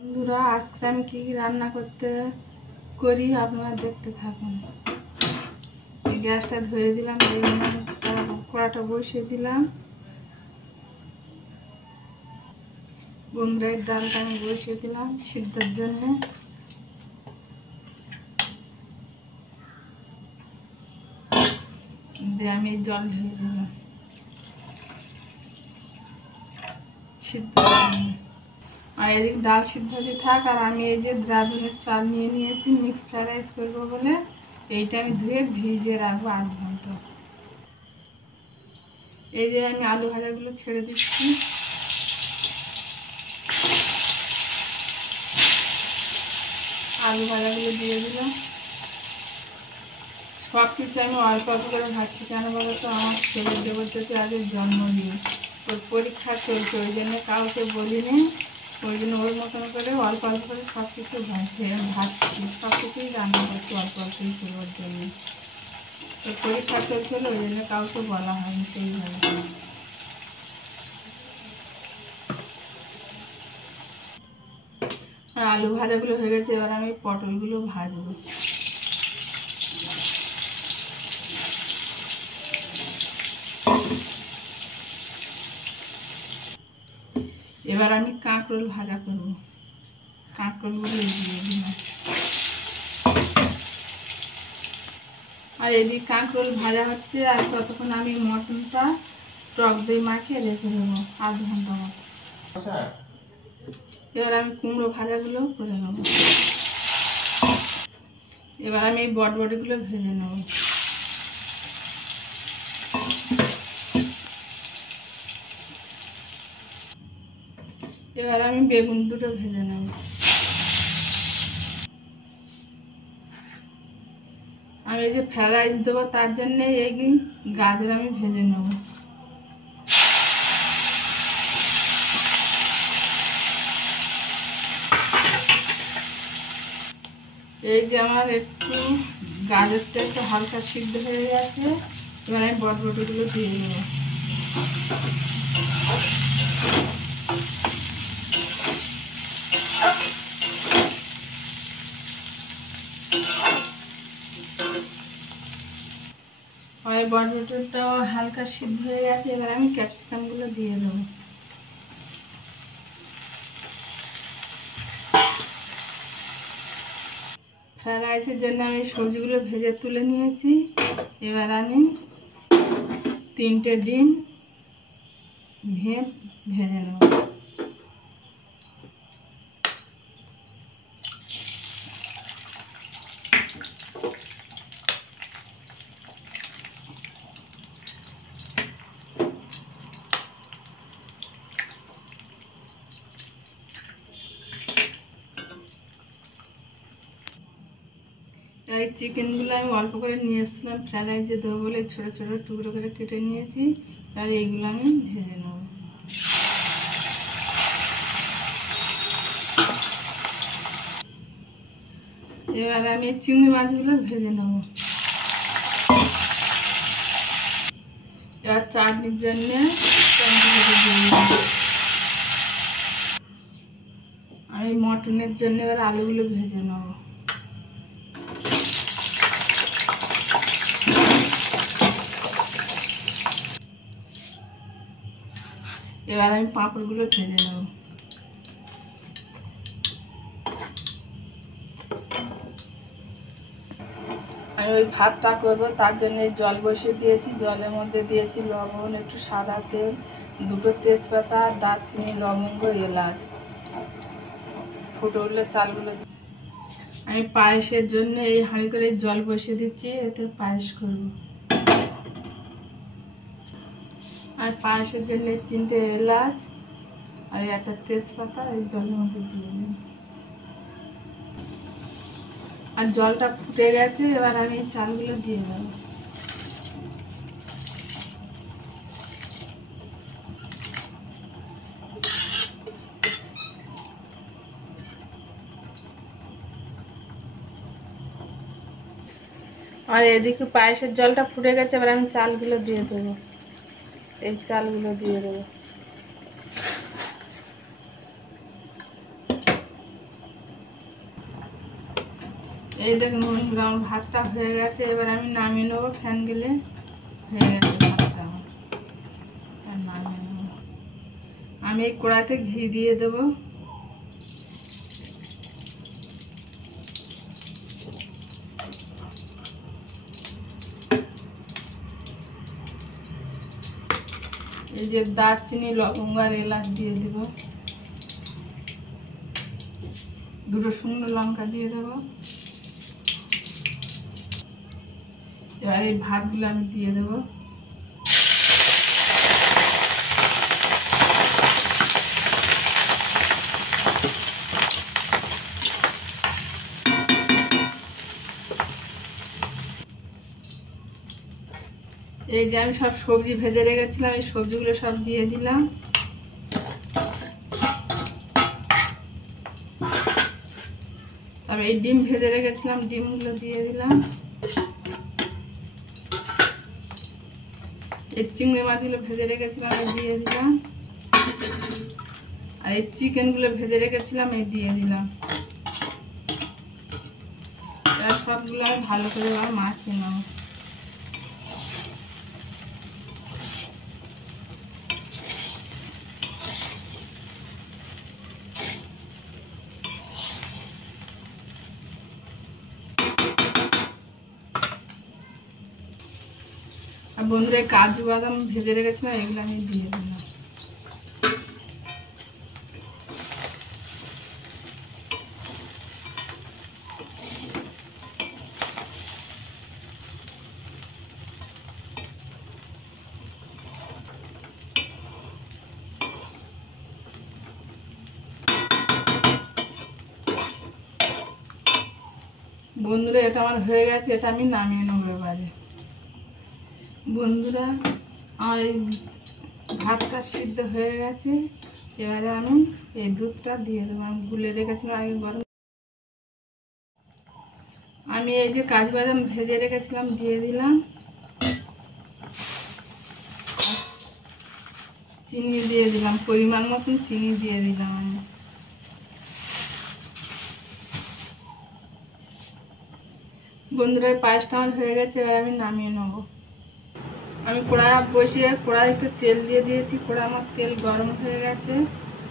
বন্ধুরা, আজকে আমি কি কি রান্না করি আপনারা দেখতে থাকুন। এই গ্যাসটা ধরে দিলাম, কড়াটা বসিয়ে দিলাম। বন্ধুরা, ডালটা আমি বসিয়ে দিলাম সিদ্ধর জন্য। দিয়ে আমি জল ঢেলে দিলাম সিদ্ধ। আর এদিকে ডাল সিদ্ধ হতে থাক, আর আমি এই যে দ্রাবণের চাল নিয়ে নিয়েছি মিক্স ফ্রাইড রাইস করবো বলে। এইটা আমি ধুয়ে ভিজিয়ে রাখবো 8 ঘন্টা। এই যে আমি আলু ভাজাগুলো ছেড়ে দিচ্ছি। আলু ভাজাগুলো দিয়ে দিলাম। সব কিছু আমি অল্প অল্প করে ভাজছি, কেন বলো তো, আমার ছেলের দেবতাকে আগে জন্মদিন, ওর পরীক্ষা চলছে, ওই জন্য কাউকে বলিনি। ওই জন্য ওর মতন করে অল্প অল্প করে সব কিছু ভাজছি, সব কিছুই রান্না করছি অল্প অল্পই করবার জন্য। ওর পরীক্ষা চলছিল, ওই জন্য কাউকে বলা হয়নি সেইভাবে। আর আলু ভাজাগুলো হয়ে গেছে, এবার আমি পটলগুলো ভাজবো। এবার আমি কাঁকরোল ভাজা করবো। কাঁকরোলগুলো দিয়ে দিলাম। আর এদিকে কাঁকরোল ভাজা হচ্ছে, আর ততক্ষণ আমি মটনটা টক দই মাখিয়ে রেখে দেবো 8 ঘন্টা মতো। এবার আমি কুমড়ো ভাজাগুলো করে নেবো। এবার আমি এই বটবটিগুলো ভেজে নেব। এবার আমি বেগুন দুটো ভেজে নেব। আমি এই যে ফ্রাইড রাইস দেবো, তার জন্য এই গাজর আমি ভেজে নেব। এই যে আমার একটু গাজরটা একটু হালকা সিদ্ধ হয়ে গেছে, এবার আমি বটবটিগুলো দিয়ে দেবো। আর বটবটিটাও হালকা সিদ্ধ হয়ে গেছে, এবার আমি ক্যাপসিকামগুলো দিয়ে দেবো। ফ্রাইড রাইসের জন্য আমি সবজিগুলো ভেজে তুলে নিয়েছি। এবার আমি 3টে ডিম ভেজে নেব। এই চিকেনগুলো আমি অল্প করে নিয়ে এসেছিলাম ফ্রাইড রাইসে দেবো বলে, ছোটো ছোটো টুকরো করে কেটে নিয়েছি। আর এইগুলো আমি ভেজে নেব। এবার আমি চিংড়ি মাছগুলো ভেজে নেব। এবার চাটনির জন্য আমি মটনের জন্য এবার আলুগুলো ভেজে নেব। এবার আমি পাঁপড়গুলো ভেজে নেব। আমি ওই ভাতটা করবো, তার জন্য জল বসিয়ে দিয়েছি। জলের মধ্যে দিয়েছি লবণ, একটু সাদা তেল, 2টো তেজপাতা, দারচিনি, লবঙ্গ, এলাচ। ফুটে উঠলে চালগুলো আমি পায়েসের জন্য এই হাঁড়ি করে জল বসিয়ে দিচ্ছি, এতে পায়েস করব। আর পায়েসের জন্য 3টে এলাচ আর একটা তেজপাতা এই জলের মধ্যে দিয়ে দিই। আর জলটা ফুটে গেছে, এবার আমি এই চালগুলো দিয়ে দেব। আর এদিকে পায়েসের জলটা ফুটে গেছে, এবার আমি চালগুলো দিয়ে দেবো। এই চালগুলো দিয়ে দেবো। এই দেখুন বন্ধুরা, আমার ভাতটা হয়ে গেছে। এবার আমি নামিয়ে নেবো, ফ্যান গেলে হয়ে গেছে ভাতটা আমার। আর নামিয়ে নেবো। আমি এই কড়াইতে ঘি দিয়ে দেবো। এই যে দারচিনি, লবঙ্গ আর এলাচ দিয়ে দেব। দুটো শুকনো লঙ্কা দিয়ে দেবো। এবার এই ভাতগুলো আমি দিয়ে দেবো। এই যে আমি সব সবজি ভেজে রেখেছিলাম, এই সবজিগুলো সব দিয়ে দিলাম। তারপর এই ডিম ভেজে রেখেছিলাম, ডিমগুলো দিয়ে দিলাম। এই চিংড়ি মাছগুলো ভেজে রেখেছিলাম, এই দিয়ে দিলাম। আর এই চিকেনগুলো ভেজে রেখেছিলাম, এই দিয়ে দিলাম। এবার সবগুলো আমি ভালো করে মাখিয়ে নেব। আর বন্ধুরা, কাজু বাদাম ভেজে রেখেছিলাম, এগুলো আমি দিয়ে দিলাম। বন্ধুরা, এটা আমার হয়ে গেছে, এটা আমি নামিয়ে নেবো এবারে। বন্ধুরা, আমার এই ভাতটা সিদ্ধ হয়ে গেছে। এবারে আমি এই দুধটা দিয়ে দেবো। আমি গুলে রেখেছিলাম আগে গরম। আমি এই যে কাজু বাদাম ভেজে রেখেছিলাম দিয়ে দিলাম। চিনি দিয়ে দিলাম, পরিমাণ মতন চিনি দিয়ে দিলাম আমি। বন্ধুরা, পায়েসটা আমার হয়ে গেছে, এবার আমি নামিয়ে নেব। আমি কড়াই বসিয়ে কড়াইতে তেল দিয়ে দিয়েছি। কড়াই আমার তেল গরম হয়ে গেছে।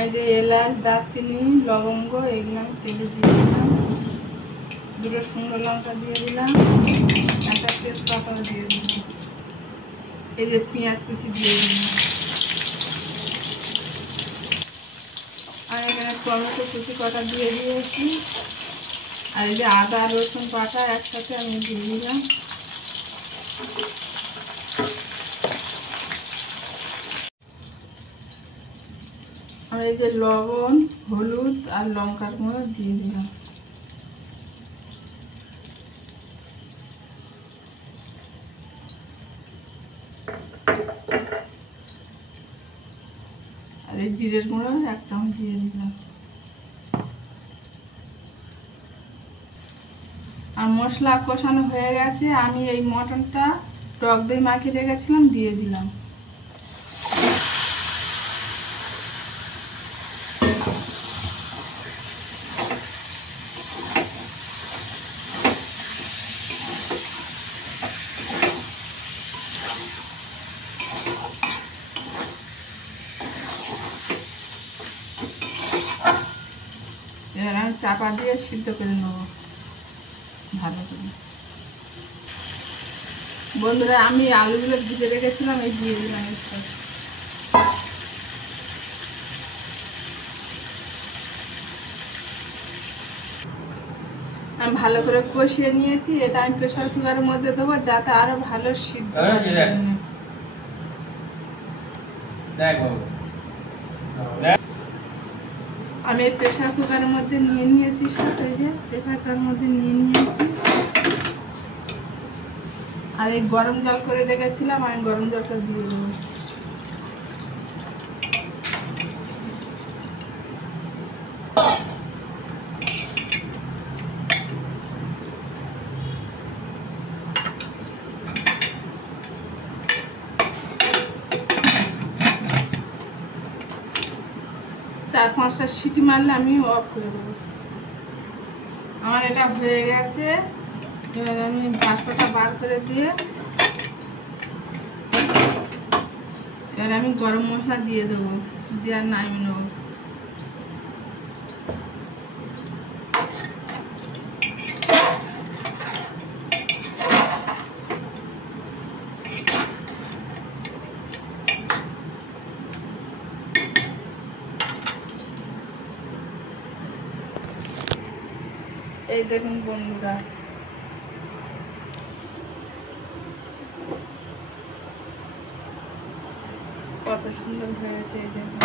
এই যে এলাচ, দারচিনি, লবঙ্গ এগুলো আমি তেলে দিয়ে দিলাম। দুটো শুকনো লঙ্কা দিয়ে দিলাম। একটা তেজপাতা দিয়ে দিলাম। এই যে পেঁয়াজ কুচি দিয়ে দিলাম। আর এখানে টমেটো কুচি কটা দিয়ে দিয়েছি। আর এই যে আদা রসুন বাটা একসাথে আমি দিয়ে দিলাম। আর এই যে লবণ, হলুদ আর লঙ্কার গুঁড়ো দিয়ে দিলাম। আর এই জিরের গুঁড়ো 1 চামচ দিয়ে দিলাম। আর মশলা কষানো হয়ে গেছে। আমি এই মটনটা টক দই মাখিয়ে রেখেছিলাম দিয়ে দিলাম। এবার আমি চাপা দিয়ে সিদ্ধ করে নেব ভালো করে। বন্ধুরা, আমি আলুগুলো ভিজে রেখেছিলাম, এই দিয়ে দিলাম। আমি ভালো করে কষিয়ে নিয়েছি। এটা আমি প্রেসার কুকারের মধ্যে দেবো, যাতে আরো ভালো সিদ্ধ হয়। আমি প্রেসার কুকারের মধ্যে নিয়ে নিয়েছি। সাথে যে প্রেসার কুকারের মধ্যে নিয়ে নিয়েছি। আর এই গরম জল করে রেখেছিলাম, আমি গরম জলটা দিয়ে দেবো। চার 5টা সিটি মারলে আমি অফ করে দেবো। আমার এটা হয়ে গেছে। এবার আমি বাষ্পটা বার করে দিয়ে এবার আমি গরম মশলা দিয়ে দেবো, দিয়ে আর নামিয়ে নেবো। এই দেখুন বন্ধুরা, কত সুন্দর হয়েছে। এই দেখুন,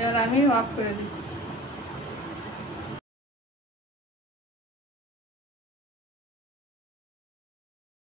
এবার আমি অফ করে দিচ্ছি।